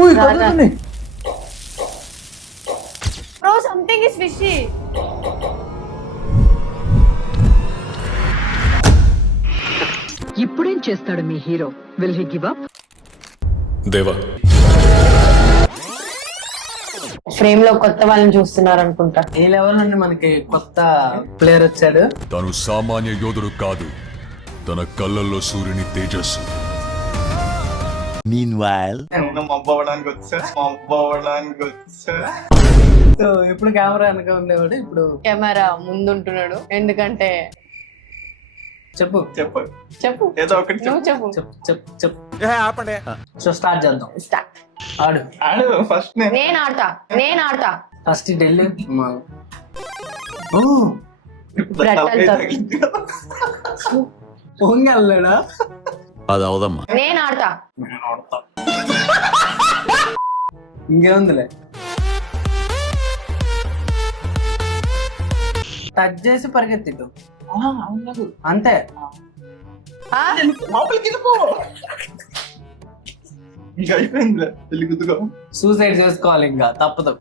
Bro, something is fishy. ఇప్పుడేం చేస్తాడు మీ హీరో? Will he give up? Deva frame లో కొత్త వాళ్ళని చూస్తున్నారు అనుకుంటా. ఏ లెవెల్ నుండి మనకి కొత్త ప్లేయర్ వచ్చాడు. తను సామాన్య యోధుడు కాదు, తన కళ్ళల్లో సూర్యుని తేజస్సు. Meanwhile, సో ఇప్పుడు కెమెరా వెనక ఉండేవాడు, ఇప్పుడు కెమెరా ముందుంటున్నాడు. ఎందుకంటే చెప్పు చెప్పు చెప్పు ఏదో ఒకటి నువ్వు చెప్పు. చెప్పు చెప్పు చెప్పు ఆపండి. సో స్టార్ట్ చేద్దాం. స్టార్ట్. ఆడు ఆడు ఫస్ట్ నేను ఆడతా. ఫస్ట్ ఢిల్లీ. ఓ పొంగల్లేడా? అది అవదమ్మా. నేను ఆడతా. ఇంకేముందిలే, టచ్ చేసి పరిగెత్తిట్టు అంతే. ఇంకా అయిపోయిందిలే, పెళ్లి గుద్దుకో. సూసైడ్ చేసుకోవాలి, ఇంకా తప్పదు.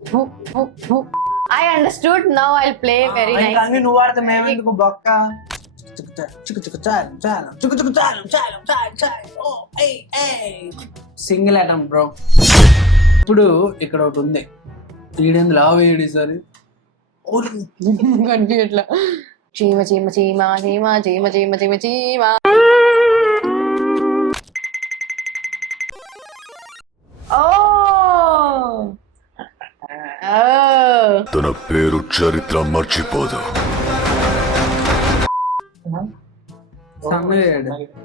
I understood. Now I'll play very nice. అన్ని నువ్వు ఆడితే మేమెందుకు బొక్క. Single attempt bro. ఇప్పుడు ఇక్కడ ఒకటి ఉంది, ఈడేంది లావ్ వేయడు ఈసారి. కనిపించట్లా. చీమ చీమ చీమ చీమ చీమ చీమ చీమ చీమ. తన పేరు చరిత్ర మర్చిపోదు.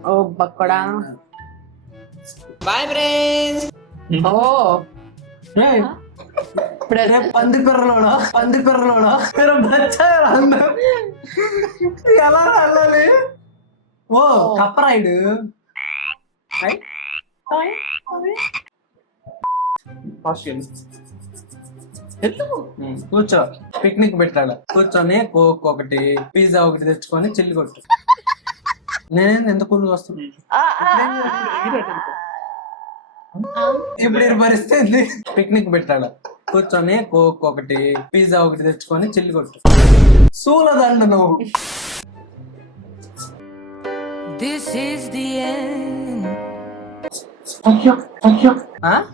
ఓ బక్కడా. Bye friends. ఓ పంది పిర్రలోనా ఎలా వెళ్ళాలి? ఓ కప్పరాయుడు. కూర్చో, పిక్నిక్ పెట్టాడు. కూర్చొని కోక్ ఒకటి, పిజ్జా ఒకటి తెచ్చుకొని చిల్లి కొట్టు. నేనేంది ఎంత కూల్గా వస్తుంది ఇప్పుడు పరిస్థితి. పిక్నిక్ పెట్టాడు. కూర్చొని కోక్ ఒకటి, పిజ్జా ఒకటి తెచ్చుకొని చిల్లి కొట్టు. సూలదండ నువ్వు.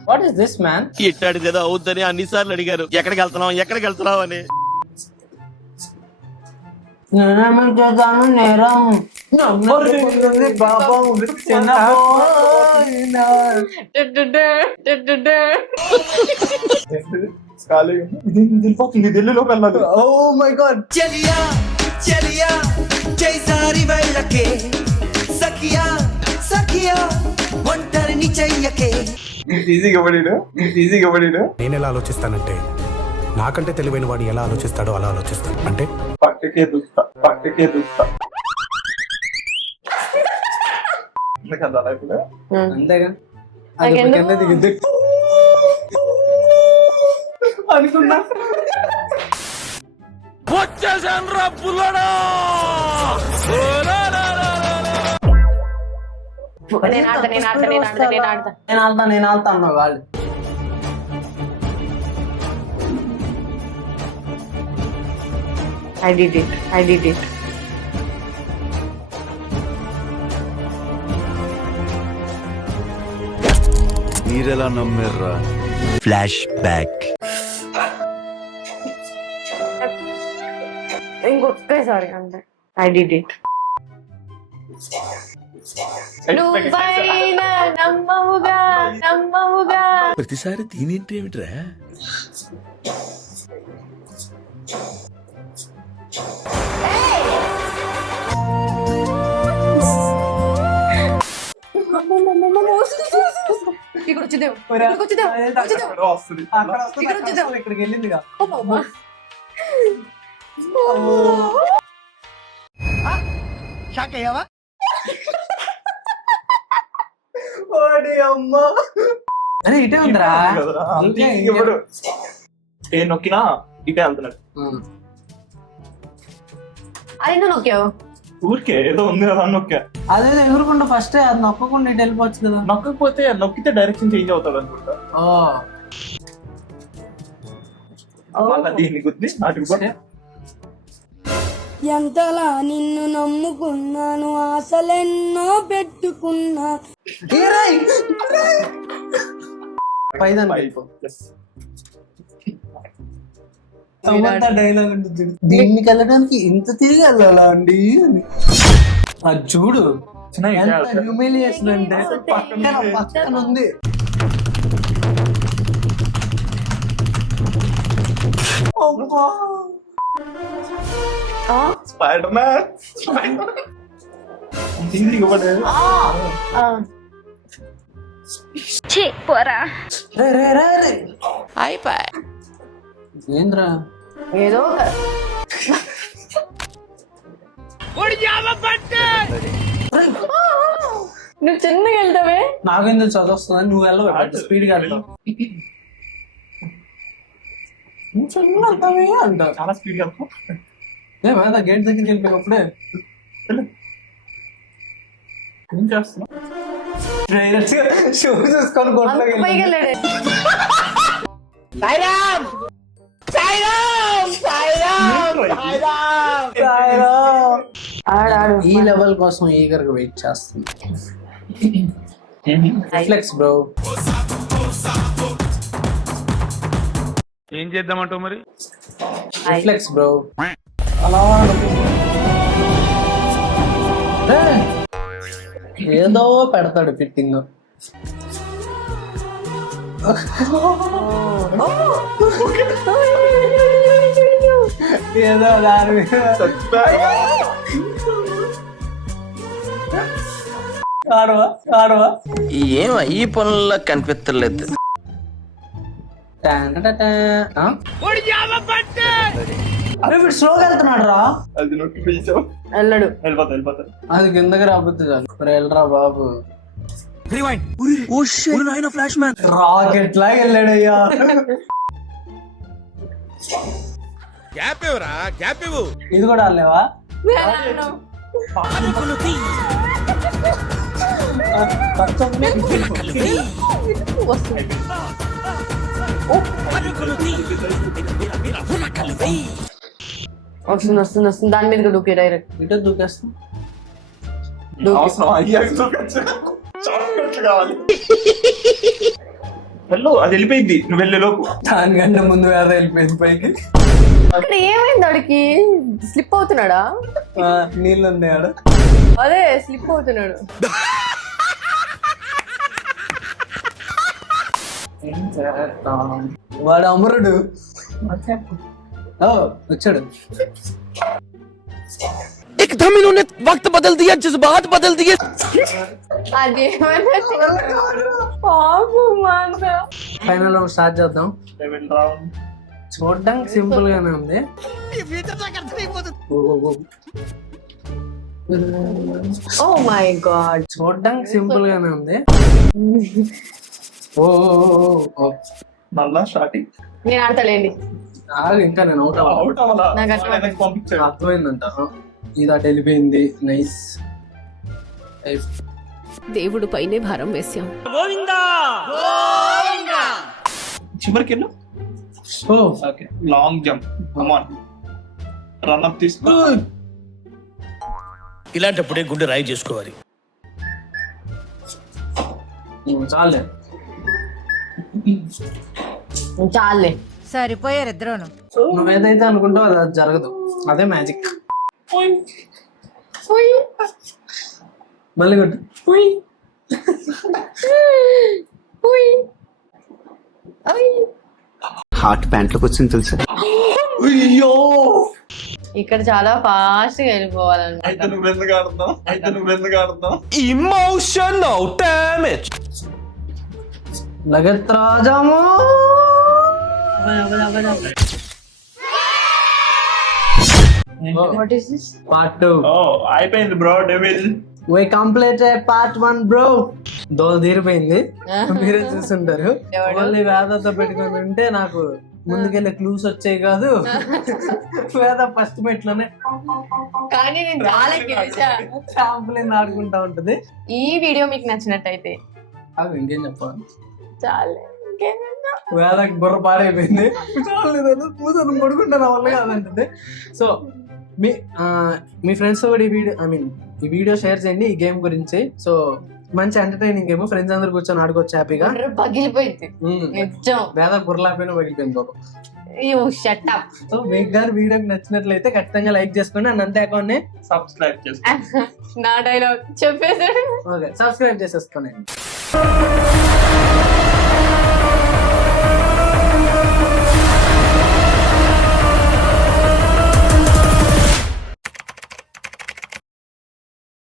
What is this man? ఇట్టాడిదేదో అవుద్దని అన్నిసార్లు అడిగారు, ఎక్కడికి వెళ్తున్నావు అని. నేనేమని చేశాను నేరం? ఢిల్లీలోకి వెళ్ళాలి. Oh my God. ఈజీగా పడిడు. నేను ఎలా ఆలోచిస్తానంటే, నాకంటే తెలివైన వాడు ఎలా ఆలోచిస్తాడో అలా ఆలోచిస్తాను. అంటే పక్కకే దుస్తా. అంతేగా అనుకున్నా. వచ్చేసాన్రా పుల్లడా. నేను ఆడతా అన్నావు వాళ్ళు. I did it. మీరెలా నమ్మారా? Flash back. ఇంకొకసారి అంతే. I did it. నువ్వైనా నమ్మవుగా. ప్రతిసారి దీనింటేమిట్రా? ఇక్కడికి వెళ్ళిందిగా. అరే ఇటే ఉందిరా. ఇప్పుడు ఏ నొక్కినా ఇటే వెళ్తున్నాడు. అది నువ్వు నొక్కావు. ఊరికే ఏదో ఉంది కదా అని నొక్కా. అదే ఎగురుకుండా ఫస్ట్ అది నొక్కకుండా ఇటు వెళ్ళిపోవచ్చు కదా. నొక్కకపోతే నొక్కితే డైరెక్షన్ చేంజ్ అవుతాడు అనుకుంటా. మళ్ళీ దీన్ని గుద్ది అటుకు పో. ఎంతలా నిన్ను నమ్ముకున్నాను, ఆశలెన్నో పెట్టుకున్నా. డైలాగ్ ఉంటుంది, దీనికి వెళ్ళడానికి ఇంత తిరిగి వెళ్ళాలా అండి అని. అది చూడు హ్యూమిలియేషన్ అంటే పక్కన ఉంది. స్పైడర్ మ్యాన్ ఏంద్రా ఏదో నువ్వు చిన్నగా వెళ్తావే. నాకెందుకు చదవస్తుందని నువ్వు వెళ్ళవు స్పీడ్ గా వెళ్తావు. నువ్వు చిన్నగా వెళ్తావే అంటావు. చాలా స్పీడ్ గా ఏమైనా గేట్ దగ్గరికి వెళ్ళిపోయినప్పుడే ఏం చేస్తున్నావు? షూ చూసుకొని కొట్టలోకి అంత పైకి వెళ్ళాడే. ఆడాడు ఈ లెవెల్ కోసం ఈగర్ గా వెయిట్ చేస్తుంది. Reflex bro. ఏం చేద్దామంటావు మరి? Reflex bro. అలా ఏదో పెడతాడు ఫిట్టింగ్. ఏదో దాని మీద ఆడవా ఏం ఈ పనుల్లో కనిపించలేదు. అరే వీడు స్లోగా వెళ్తున్నాడు రా. అది నొక్కి పిలిచావు వెళ్ళడు. వెళ్ళిపోతా. అది కిందకి రాబోద్దు చాలు. మరి వెళ్ళరా బాబు. రాకెట్ లాగా వెళ్ళాడయ్యా. ఇది కూడా ఆడలేవా? వస్తుంది దాని మీద దూకే డైరెక్ట్. ఇటు దూకేస్తా. అవసరం అయ్యాక దూకొచ్చు. చాక్లెట్లు కావాలి. వెళ్ళు, అది వెళ్ళిపోయింది నువ్వు వెళ్ళే లోపు. దానికంటే ముందు వేరే వెళ్ళిపోయింది పైకి. అక్కడ ఏమైంది? ఆడికి స్లిప్ అవుతున్నాడా? నీళ్ళు ఉన్నాయి ఆడ. అదే స్లిప్ అవుతున్నాడు. వాడు అమరుడు. వచ్చాడు. एकदम इन्होंने वक्त बदल दिया, जज्बात बदल दिए. అది ఏమైనా ఫైనల్ రౌండ్ స్టార్ట్ చేద్దాం. చూడడానికి సింపుల్ గానే ఉంది. ఓ మై గాడ్, చూడడానికి సింపుల్ గానే ఉంది. ఓ మళ్ళా స్టార్టింగ్. నేను ఆడతలేండి. ఇంకా నేను అవుట్ అవ్వాలా. నాకు అర్థమైంది. పంపించాడు. అర్థమైందంట. ఇది అటు వెళ్ళిపోయింది. నైస్. దేవుడు పైనే భారం వేశాం. చివరికి వెళ్ళు. Okay, long jump. Come on, run up తీసుకో. ఇలాంటప్పుడే గుండె రాయి చేసుకోవాలి. చాలే చాలే. సరిపోయారు ఇద్దరును. నువ్వేదైతే అనుకుంటావు అది జరగదు. అదే మ్యాజిక్. మళ్ళీ కొట్టు. హార్ట్ ప్యాంట్లోకి వచ్చింది తెలుసా? అయ్యో, ఇక్కడ చాలా ఫాస్ట్ గా వెళ్ళిపోవాలన్నమాట. అయితే నువ్వు ఎందుకు ఆడుతున్నావు? Emotional damage. లగత్ రాజామో. What is this? పార్ట్ 2. అయిపోయింది bro. Devil we completed part 1 bro. దోలు తీరిపోయింది. మీరే చూస్తుంటారు. ఓన్లీ వేదతో పెట్టుకుని ఉంటే నాకు ముందుకెళ్ళే క్లూస్ వచ్చాయి కాదు. వేద ఫస్ట్ మెట్లోనే కానీ నేను చాలా గెలిచా. ట్రాంపోలిన్ ఆడుకుంటా ఉంటది. ఈ వీడియో మీకు నచ్చినట్టయితే అది ఇంకేం చెప్పాలి, చాలే వేదకి బుర్ర పాడైపోయింది. చాలేదు కూతురు పడుకుంటా నా వల్ల కాదంటది. సో మీ ఫ్రెండ్స్ కూడా ఈ వీడియో షేర్ చేయండి ఈ గేమ్ గురించి. సో మంచి ఎంటర్టైనింగ్ గేమ్, ఫ్రెండ్స్ అందరు కూర్చొని ఆడుకోవచ్చు హ్యాపీగా. పగిలిపోయింది నిజం. వేద బుర్రలాపైన పగిలిపోయింది బాబు. Shut up. సో మీకు గారు వీడియోకి నచ్చినట్లయితే ఖచ్చితంగా లైక్ చేసుకోండి అండ్ అంతే అకౌంట్ ని సబ్స్క్రైబ్ చేసుకోండి. నా డైలాగ్ చెప్పేసాడు. ఓకే, సబ్స్క్రైబ్ చేసేసుకోండి.